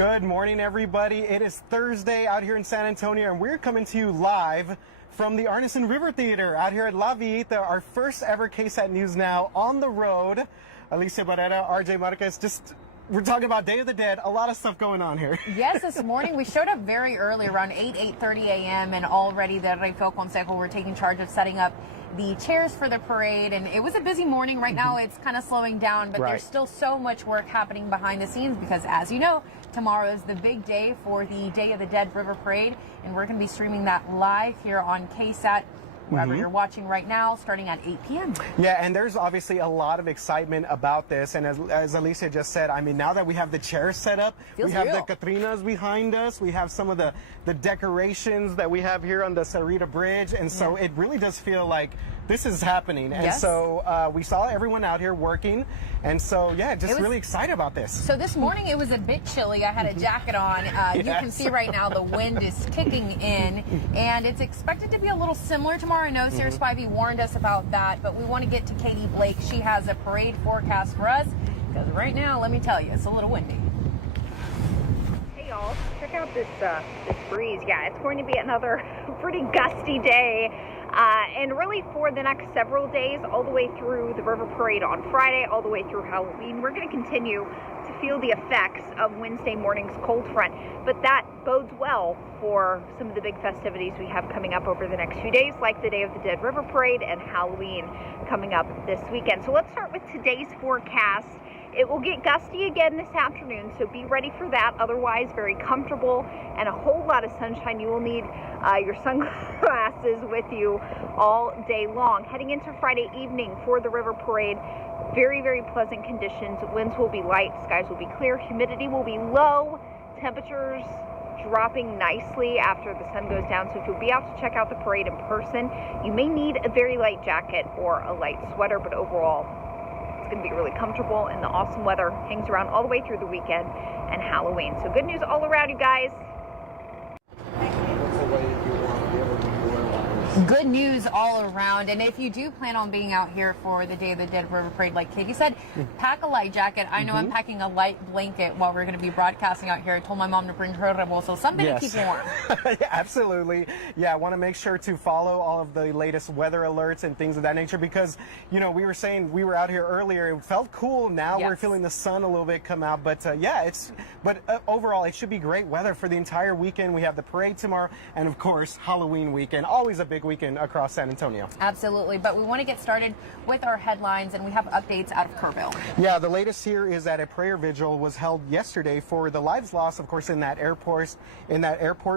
Good morning, everybody. It is Thursday out here in San Antonio, and we're coming to you live from the Arneson River Theater out here at La Villita, our first ever KSAT News Now on the road. Alicia, Barrera, RJ Marquez, we're talking about Day of the Dead. A lot of stuff going on here. Yes, this morning we showed up very early, around 8:30 a.m., and already the Reifel Consejo were taking charge of setting up the chairs for the parade, and it was a busy morning. Right now it's kind of slowing down, but there's still so much work happening behind the scenes because, as you know, tomorrow is the big day for the Day of the Dead River Parade, and we're going to be streaming that live here on KSAT, wherever you're watching right now, starting at 8 p.m. Yeah, and there's obviously a lot of excitement about this, and as Alicia just said, I mean, now that we have the chairs set up, we have the Catrinas behind us, we have some of the decorations that we have here on the Cerrito Bridge, and so it really does feel like this is happening. And so we saw everyone out here working, and so yeah, really excited about this. So this morning it was a bit chilly. I had a jacket on. You can see right now the wind is kicking in, and it's expected to be a little similar tomorrow. I know Sarah Spivey warned us about that, but we want to get to Katie Blake. She has a parade forecast for us, because right now, let me tell you, it's a little windy. Hey y'all, check out this breeze. Yeah, it's going to be another pretty gusty day. And really for the next several days, all the way through the River Parade on Friday, all the way through Halloween, we're going to continue to feel the effects of Wednesday morning's cold front. But that bodes well for some of the big festivities we have coming up over the next few days, like the Day of the Dead River Parade and Halloween coming up this weekend. So let's start with today's forecast. It will get gusty again this afternoon, so be ready for that. Otherwise, very comfortable and a whole lot of sunshine. You will need your sunglasses with you all day long. Heading into Friday evening for the River Parade, very, very pleasant conditions. Winds will be light, skies will be clear, humidity will be low, temperatures dropping nicely after the sun goes down. So if you'll be out to check out the parade in person, you may need a very light jacket or a light sweater, but overall, going to be really comfortable, and the awesome weather hangs around all the way through the weekend and Halloween. So good news all around, you guys. Good news all around, and if you do plan on being out here for the Day of the Dead River Parade, like Katie said, pack a light jacket. I know I'm packing a light blanket while we're going to be broadcasting out here. I told my mom to bring her rebozo, something to keep warm. Yeah, absolutely. Yeah, I want to make sure to follow all of the latest weather alerts and things of that nature because, you know, we were saying we were out here earlier. It felt cool. Now we're feeling the sun a little bit come out, but overall, it should be great weather for the entire weekend. We have the parade tomorrow, and of course, Halloween weekend. Always a big weekend across San Antonio. Absolutely, but we want to get started with our headlines, and we have updates out of Kerrville. Yeah, the latest here is that a prayer vigil was held yesterday for the lives lost, of course, in that airport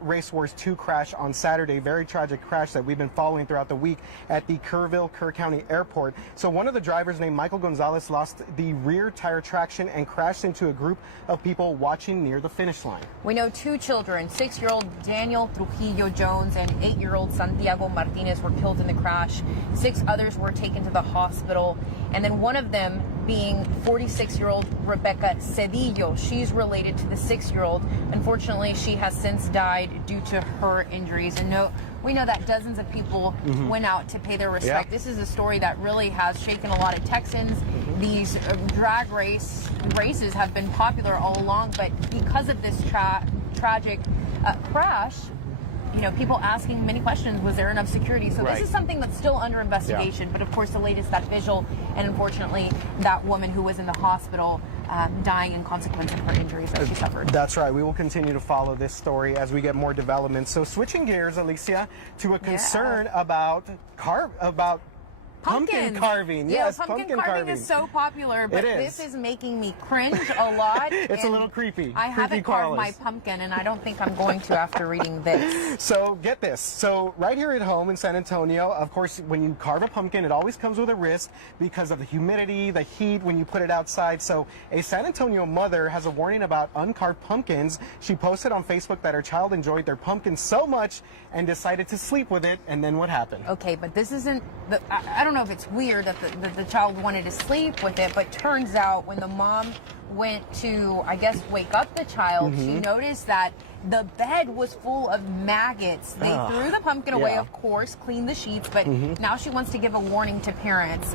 Race Wars 2 crash on Saturday. Very tragic crash that we've been following throughout the week at the Kerr County Airport. So one of the drivers, named Michael Gonzalez, lost the rear tire traction and crashed into a group of people watching near the finish line. We know 2 children, 6-year-old Daniel Trujillo Jones and 8-year-old Santiago Martinez, were killed in the crash. 6 others were taken to the hospital, and then one of them being 46-year-old Rebecca Cedillo. She's related to the 6-year-old. Unfortunately, she has since died due to her injuries. And we know that dozens of people went out to pay their respect. This is a story that really has shaken a lot of Texans. These drag races have been popular all along, but because of this tragic crash, you know, people asking many questions. Was there enough security? So this is something that's still under investigation. But of course, the latest, that vigil, and unfortunately, that woman who was in the hospital dying in consequence of her injuries that she suffered. That's right. We will continue to follow this story as we get more developments. So switching gears, Alicia, to a concern about pumpkin carving. Yes, pumpkin carving is so popular, but this is making me cringe a lot. It's a little creepy. I haven't carved my pumpkin, and I don't think I'm going to after reading this. So get this. So right here at home in San Antonio, of course, when you carve a pumpkin, it always comes with a risk because of the humidity, the heat when you put it outside. So a San Antonio mother has a warning about uncarved pumpkins. She posted on Facebook that her child enjoyed their pumpkin so much and decided to sleep with it, and then what happened? Okay, but this isn't, I don't don't know if it's weird that the child wanted to sleep with it, but turns out when the mom went to, I guess, wake up the child, she noticed that the bed was full of maggots. They threw the pumpkin away, of course, cleaned the sheets, but now she wants to give a warning to parents.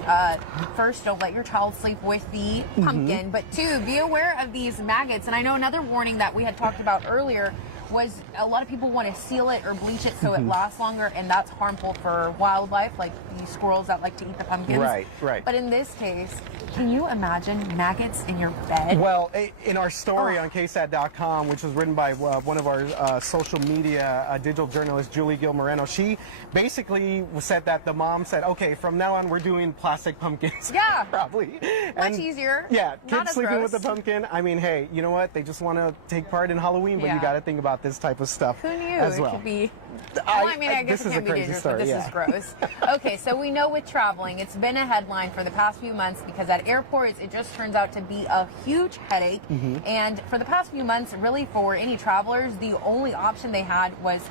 First, don't let your child sleep with the pumpkin, but two, be aware of these maggots. And I know another warning that we had talked about earlier was a lot of people want to seal it or bleach it so it lasts longer, and that's harmful for wildlife, like these squirrels that like to eat the pumpkins. Right. But in this case, can you imagine maggots in your bed? Well, in our story on KSAT.com, which was written by one of our social media digital journalist, Julie Gil Moreno, she basically said that the mom said, okay, from now on we're doing plastic pumpkins. Yeah. Probably. Much easier. Yeah, Not kids as sleeping gross. with the pumpkin. I mean, hey, you know what? They just want to take part in Halloween, but you got to think about this type of stuff. Who knew as it well. could be? I mean, I guess this it is can a be crazy dangerous, story, but this is gross. Okay, so we know with traveling, it's been a headline for the past few months because at airports, it just turns out to be a huge headache. And for the past few months, really for any travelers, the only option they had was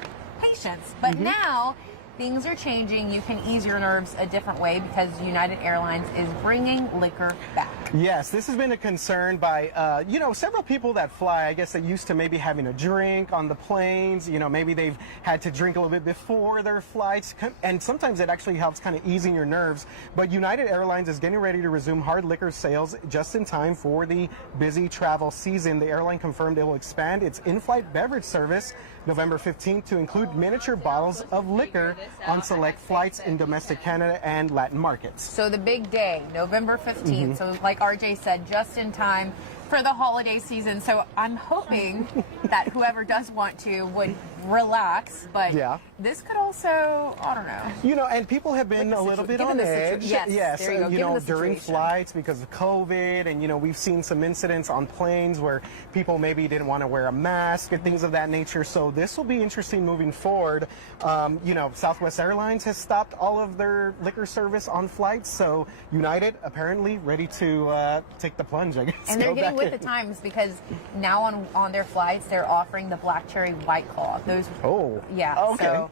patience. But now, things are changing. You can ease your nerves a different way because United Airlines is bringing liquor back. Yes, this has been a concern by, several people that fly. I guess they used to maybe having a drink on the planes. You know, maybe they've had to drink a little bit before their flights. And sometimes it actually helps kind of easing your nerves. But United Airlines is getting ready to resume hard liquor sales just in time for the busy travel season. The airline confirmed it will expand its in-flight beverage service November 15th to include miniature bottles of liquor on select flights in domestic Canada and Latin markets. So the big day, November 15th. So like RJ said, just in time for the holiday season. So I'm hoping that whoever does want to would relax, but this could also, I don't know. You know, and people have been a little bit on edge. Yes, there you go. You know, during flights because of COVID, and, you know, we've seen some incidents on planes where people maybe didn't want to wear a mask and things of that nature. So this will be interesting moving forward. You know, Southwest Airlines has stopped all of their liquor service on flights. So United apparently ready to take the plunge, I guess. And they're getting with the times because now on their flights, they're offering the black cherry White Claw. Those, okay. So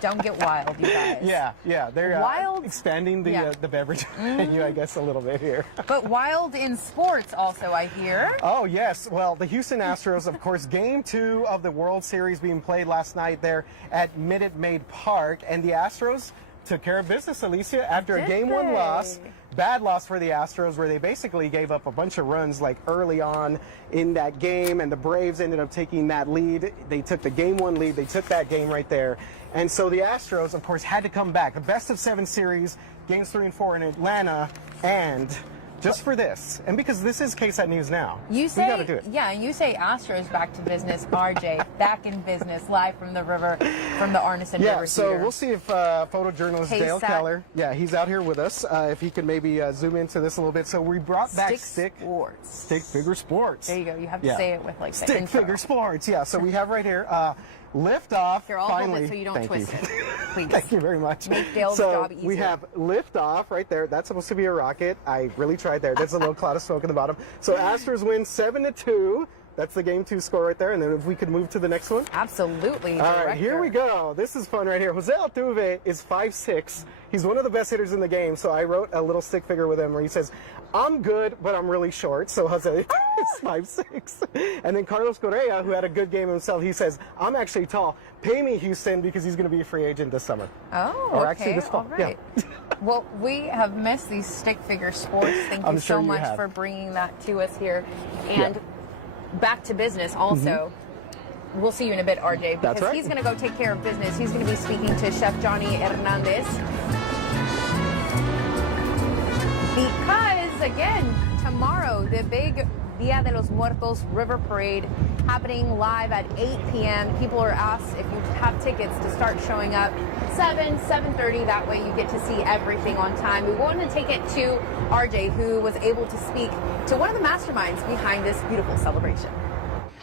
don't get wild, you guys. Yeah, they're expanding the beverage menu, I guess, a little bit here. But wild in sports also, I hear. Oh, yes. Well, the Houston Astros, of course, Game 2 of the World Series being played last night there at Minute Maid Park, and the Astros took care of business, Alicia, after a Game 1 loss. Bad loss for the Astros, where they basically gave up a bunch of runs like early on in that game, and the Braves ended up taking that lead. They took the Game 1 lead. They took that game right there. And so the Astros, of course, had to come back. The best of 7 series, Games 3 and 4 in Atlanta, and just for this, and because this is KSAT News Now, we got to do it. Yeah, and you say Astros back to business. RJ, back in business, live from the river, from the Arneson River. Yeah, so we'll see if photojournalist Dale Keller, he's out here with us, if he can maybe zoom into this a little bit. So we brought back Stick Figure Sports. There you go. You have to say it with like Stick Figure Sports. Yeah, so we have right here Lift Off. Here, I'll finally, hold it so you don't twist it. Please. Thank you very much. Make Dale's job easier. We have Lift Off right there. That's supposed to be a rocket. I really tried there. There's a little cloud of smoke in the bottom. So Astros win 7-2. That's the Game 2 score right there. And then if we could move to the next one. Absolutely. All right, here we go. This is fun right here. Jose Altuve is 5'6". He's one of the best hitters in the game. So I wrote a little stick figure with him where he says, I'm good, but I'm really short. So Jose is 5'6". And then Carlos Correa, who had a good game himself, he says, I'm actually tall. Pay me, Houston, because he's going to be a free agent this summer. Oh, or actually this fall. All right. Yeah. Well, we have missed these stick figure sports. Thank you so much for bringing that to us here. And back to business also. We'll see you in a bit, RJ, because he's going to go take care of business. He's going to be speaking to Chef Johnny Hernandez. Because, again, tomorrow, the big Dia de los Muertos River Parade happening live at 8 p.m. People are asked if you have tickets to start showing up 7:30. That way you get to see everything on time. We wanted to take it to RJ, who was able to speak to one of the masterminds behind this beautiful celebration.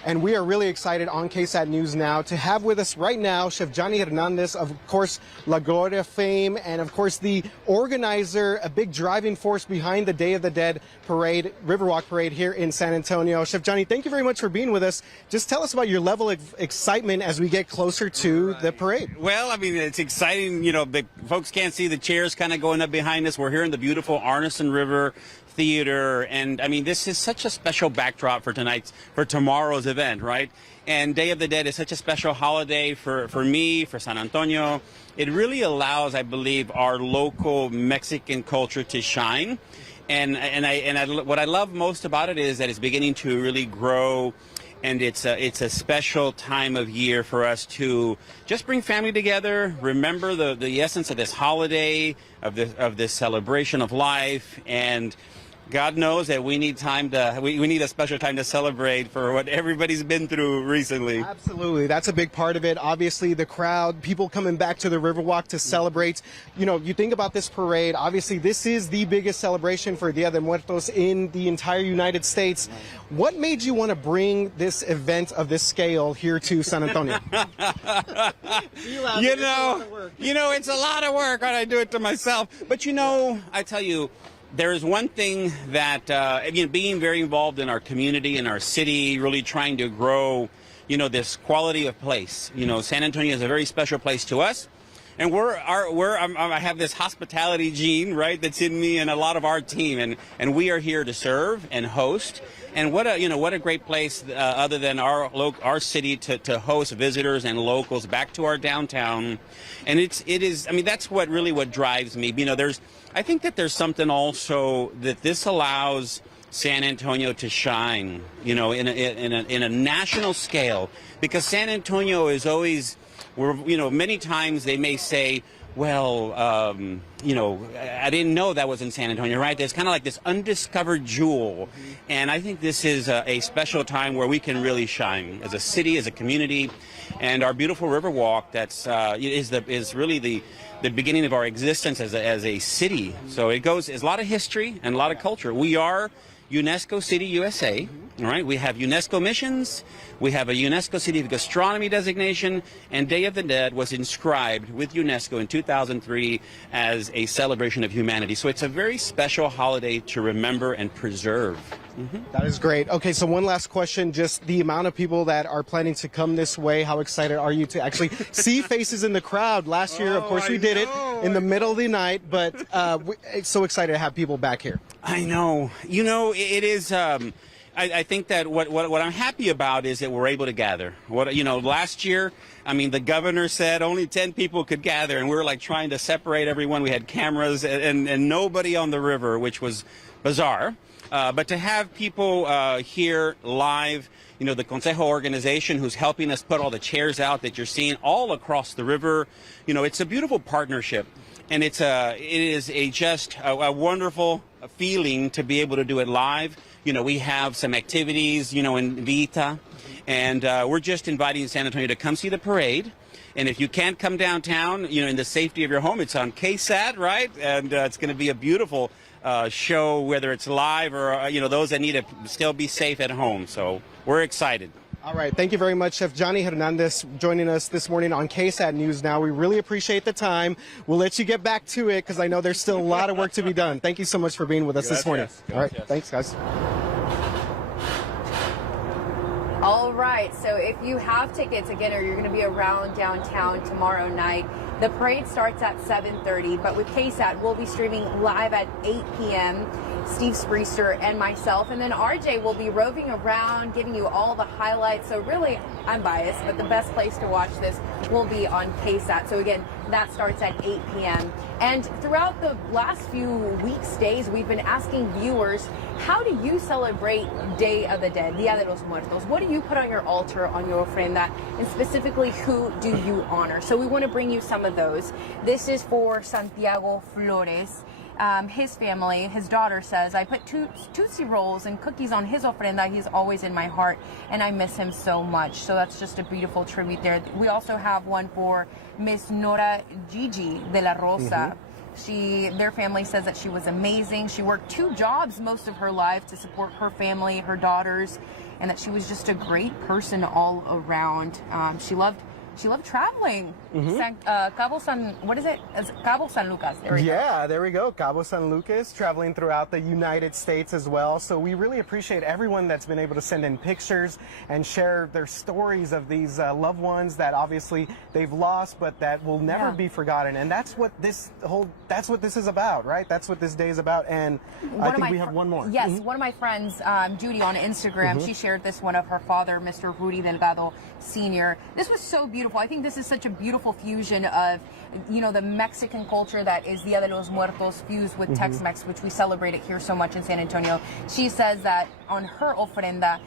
And we are really excited on KSAT News Now to have with us right now Chef Johnny Hernandez, of course, La Gloria fame, and of course the organizer, a big driving force behind the Day of the Dead parade, Riverwalk parade here in San Antonio. Chef Johnny, thank you very much for being with us. Just tell us about your level of excitement as we get closer to the parade. Well, I mean, it's exciting. You know, the folks can't see the chairs kind of going up behind us. We're here in the beautiful Arneson River Theater, and I mean, this is such a special backdrop for tomorrow's event, right? And Day of the Dead is such a special holiday for me, for San Antonio. It really allows, I believe, our local Mexican culture to shine. And what I love most about it is that it's beginning to really grow, and it's a special time of year for us to just bring family together, remember the essence of this holiday, of this celebration of life, and God knows that we need we need a special time to celebrate for what everybody's been through recently. Absolutely. That's a big part of it. Obviously, the crowd, people coming back to the Riverwalk to celebrate. You know, you think about this parade, obviously this is the biggest celebration for Dia de Muertos in the entire United States. What made you want to bring this event of this scale here to San Antonio? You know, it's a lot of work when I do it to myself. But you know, I tell you, there is one thing that, again, being very involved in our community, in our city, really trying to grow, you know, this quality of place. You know, San Antonio is a very special place to us. And I have this hospitality gene, right, that's in me and a lot of our team. And we are here to serve and host. And what a great place, other than our city, to host visitors and locals back to our downtown. And it is, I mean, that's what drives me. You know, I think that there's something also that this allows San Antonio to shine, you know, in a national scale, because San Antonio is always, you know, many times they may say, well, you know, I didn't know that was in San Antonio, right? There's kind of like this undiscovered jewel. And I think this is a special time where we can really shine as a city, as a community. And our beautiful Riverwalk is really the beginning of our existence as a city. So there's a lot of history and a lot of culture. We are UNESCO City USA, all right? We have UNESCO missions, we have a UNESCO City of Gastronomy designation, and Day of the Dead was inscribed with UNESCO in 2003 as a celebration of humanity. So it's a very special holiday to remember and preserve. That is great. Okay, so one last question, just the amount of people that are planning to come this way, how excited are you to actually see faces in the crowd? Last year, of course, we did it in the middle of the night, but it's so excited to have people back here. I know. You know, it is... I think that what I'm happy about is that we're able to gather. Last year, I mean, the governor said only 10 people could gather, and we were like trying to separate everyone. We had cameras and nobody on the river, which was bizarre. But to have people here live, you know, the Consejo organization who's helping us put all the chairs out that you're seeing all across the river, you know, it's a beautiful partnership. And it is just a wonderful feeling to be able to do it live. You know, we have some activities, you know, in Villita, and we're just inviting San Antonio to come see the parade. And if you can't come downtown, you know, in the safety of your home, it's on KSAT, right? And it's going to be a beautiful show, whether it's live or, you know, those that need to still be safe at home. So we're excited. All right. Thank you very much, Chef Johnny Hernandez, joining us this morning on KSAT News Now. We really appreciate the time. We'll let you get back to it because I know there's still a lot of work to be done. Thank you so much for being with us this morning. All right. Thanks, guys. All right, so if you have tickets, again, or you're going to be around downtown tomorrow night, the parade starts at 7:30, but with KSAT, we'll be streaming live at 8 p.m. Steve Spreester and myself, and then RJ will be roving around, giving you all the highlights. So really, I'm biased, but the best place to watch this will be on KSAT. So again, that starts at 8 p.m. And throughout the last few weeks, days, we've been asking viewers, how do you celebrate Day of the Dead, Dia de los Muertos? What do you put on your altar, on your ofrenda, and specifically, who do you honor? So we want to bring you some of those. This is for Santiago Flores. His family, his daughter says, I put Tootsie Rolls and cookies on his ofrenda. He's always in my heart, and I miss him so much. So that's just a beautiful tribute there. We also have one for Miss Nora Gigi de la Rosa. Their family says that she was amazing. She worked 2 jobs most of her life to support her family, her daughters, and that she was just a great person all around. She loved traveling. Cabo San, what is it? It's Cabo San Lucas. There we go. Yeah, there we go. Cabo San Lucas, traveling throughout the United States as well. So we really appreciate everyone that's been able to send in pictures and share their stories of these loved ones that obviously they've lost, but that will never be forgotten. And that's what this is about, right? That's what this day is about. And I think we have one more. Yes, one of my friends, Judy, on Instagram, she shared this one of her father, Mr. Rudy Delgado Sr. This was so beautiful. I think this is such a beautiful fusion of, the Mexican culture that is Dia de los Muertos fused with Tex-Mex, which we celebrate it here so much in San Antonio. She says that on his ofrenda,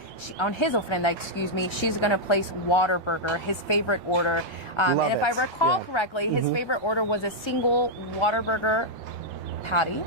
she's going to place Whataburger, his favorite order. And if I recall correctly, his favorite order was a single Whataburger patty,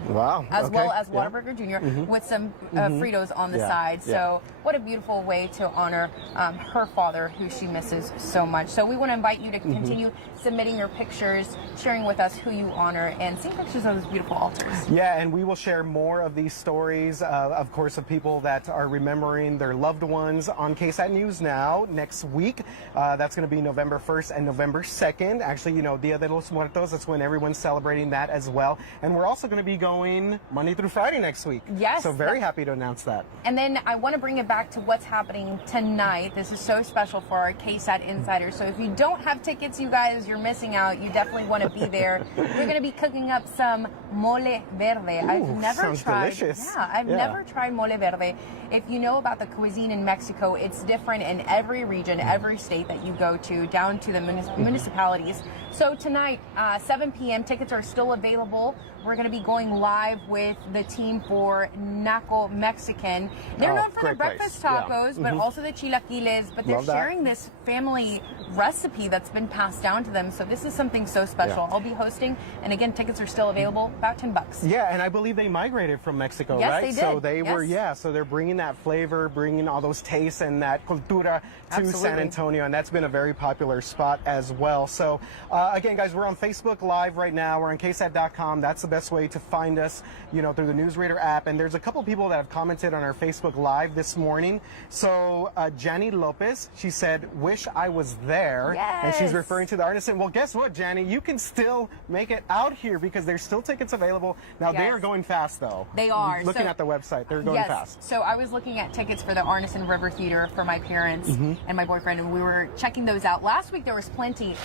as well as Whataburger Jr. with some Fritos on the side. So what a beautiful way to honor her father, who she misses so much. So we want to invite you to continue submitting your pictures, sharing with us who you honor, and seeing pictures of those beautiful altars. Yeah, and we will share more of these stories, of course, of people that are remembering their loved ones on KSAT News Now next week. That's going to be November 1st and November 2nd. Actually, Dia de los Muertos, that's when everyone's celebrating that as well. And we're also going to be going Monday through Friday next week. Yes. So very happy to announce that. And then I want to bring it back to what's happening tonight. This is so special for our KSAT insiders. So if you don't have tickets, you guys, you're missing out. You definitely want to be there. We're going to be cooking up some mole verde. I've never tried. Delicious. Yeah, I've never tried mole verde. If you know about the cuisine in Mexico, it's different in every region, every state that you go to, down to the municipalities. So tonight, 7 p.m., tickets are still available. We're going to be going live with the team for Naco Mexican. They're known for their breakfast tacos, but also the chilaquiles, but they're sharing this family recipe that's been passed down to them. So this is something so special. I'll be hosting, and again, tickets are still available, about $10. Yeah, and I believe they migrated from Mexico, right? Yes, they did. So they were, so they're bringing that flavor, bringing all those tastes and that cultura to San Antonio, and that's been a very popular spot as well. So again, guys, we're on Facebook Live right now. We're on KSAT.com. That's the best way to find us, through the Newsreader app. And there's a couple people that have commented on our Facebook Live this morning. So Jenny Lopez, she said, "Wish I was there." Yes. And she's referring to the artisan. Well, guess what, Jenny? You can still make it out here because there's still tickets available. Now, they are going fast, though. They are. Looking at the website, they're going fast. So I was looking at tickets for the Arneson River Theater for my parents and my boyfriend, and we were checking those out. Last week, there was plenty.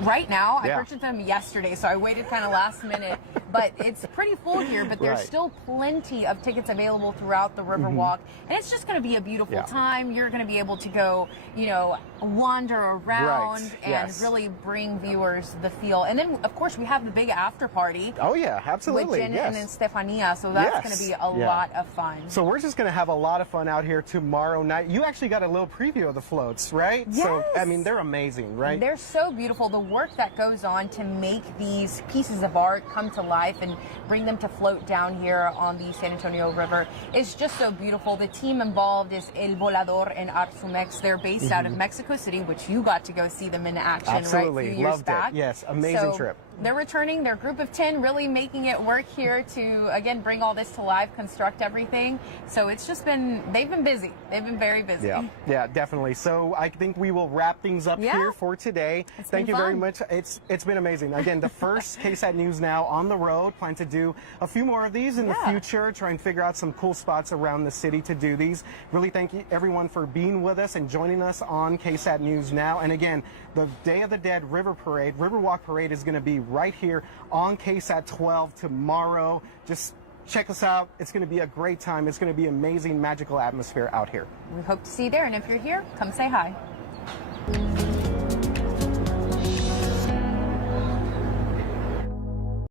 Right now, I purchased them yesterday, so I waited kind of last minute. But it's pretty full here, but there's still plenty of tickets available throughout the Riverwalk. And it's just going to be a beautiful time. You're going to be able to go, wander around and really bring viewers the feel. And then, of course, we have the big after party. Oh, yeah, absolutely. With Jen and Stefania, so that's going to be a lot of fun. So we're just going to have a lot of fun out here tomorrow night. You actually got a little preview of the floats, right? Yes. So, I mean, they're amazing, right? They're so beautiful. The work that goes on to make these pieces of art come to life and bring them to float down here on the San Antonio River is just so beautiful. The team involved is El Volador and Arzumex. They're based out of Mexico City, which you got to go see them in action, Absolutely. right? A few years Loved back. it. Yes, amazing trip. They're returning, their group of 10, really making it work here to, again, bring all this to life, construct everything. So it's just been, they've been busy. They've been very busy. Yeah, definitely. So I think we will wrap things up here for today. Thank you very much. It's been amazing. Again, the first KSAT News Now on the road. Plan to do a few more of these in the future, try and figure out some cool spots around the city to do these. Really thank you, everyone, for being with us and joining us on KSAT News Now. And again, the Day of the Dead Riverwalk Parade is going to be right here on KSAT 12 tomorrow. Just check us out. It's going to be a great time. It's going to be amazing, magical atmosphere out here. We hope to see you there. And if you're here, come say hi.